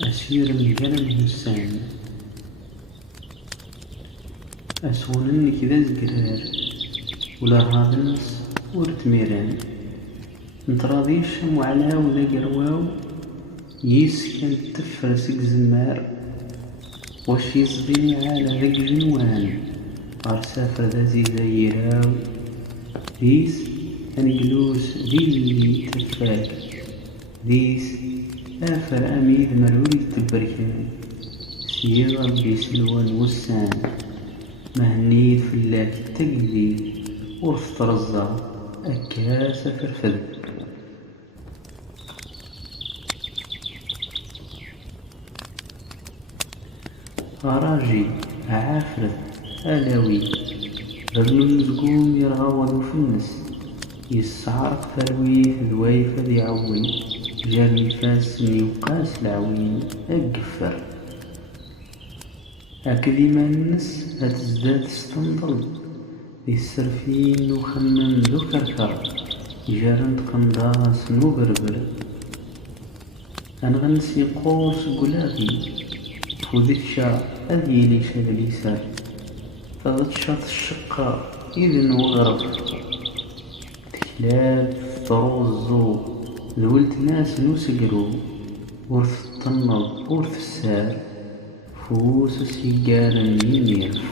أسير مجال نسان أسونن كذا زقرار ولا هادنس ورتميران نتراضيش وعلاو ذا قرواو يسكن تفرس زمار واش يصدي على ذاك جنوان غار سافر ذا زيراو ديس أنجلوس دي تفاك ديس آفر أميد ملولي تبركان سير ربي سلوان وسان مهنيد فلاك تقدي ورث ترزا أكاس فرفد راجي عافرت ألاوي رجل المزقوم يرغوض في النس يسعرق ثرويث ذويف ذي عوي جارني فاسني وقاس العوين أقفر أكذي ما النس هتزداد ستنضل ذي السرفين وخمم ذو كركر جارنت قنداس نوبربر أنغنسي قوس قلاغي فوذيك شا أذي لي شغلي سار فضتشاط الشقة إذن وغرب تكلاب تروزو ذولت ناس نوسقرو ورث الطنب ورث السار فوس سيقال يمير